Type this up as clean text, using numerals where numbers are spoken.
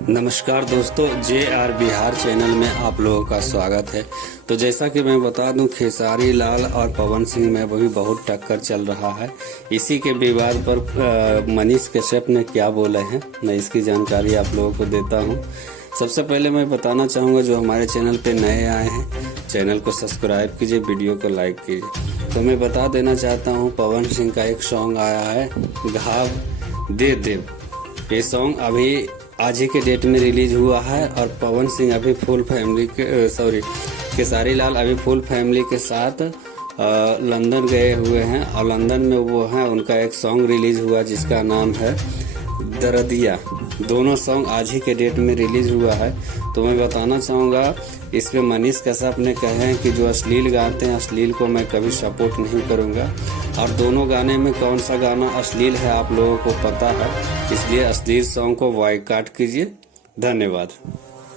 नमस्कार दोस्तों, जे are Bihar channel में आप लोगों का स्वागत है। तो जैसा कि मैं बता दूं, खेसारी लाल और पवन सिंह में भी बहुत टक्कर चल रहा है। इसी के विवाद पर मनीष कश्यप ने क्या बोले हैं, मैं इसकी जानकारी आप लोगों को देता हूं। सबसे पहले मैं बताना चाहूँगा, जो हमारे चैनल पे नए आए हैं, चैनल को सब्सक्राइब कीजिए, वीडियो को लाइक कीजिए। तो मैं बता देना चाहता हूँ, पवन सिंह का एक सॉन्ग आया है, घाव दे देव। ये सॉन्ग अभी आज ही के डेट में रिलीज हुआ है और पवन सिंह अभी फुल फैमिली के खेसारी लाल अभी फुल फैमिली के साथ लंदन गए हुए हैं और लंदन में वो हैं, उनका एक सॉन्ग रिलीज हुआ जिसका नाम है दरदिया। दोनों सॉन्ग आज ही के डेट में रिलीज हुआ है। तो मैं बताना चाहूँगा, इस पे मनीष कश्यप ने कहे हैं कि जो अश्लील गाते हैं, अश्लील को मैं कभी सपोर्ट नहीं करूँगा। और दोनों गाने में कौन सा गाना अश्लील है आप लोगों को पता है, इसलिए अश्लील सॉन्ग को बॉयकॉट कीजिए। धन्यवाद।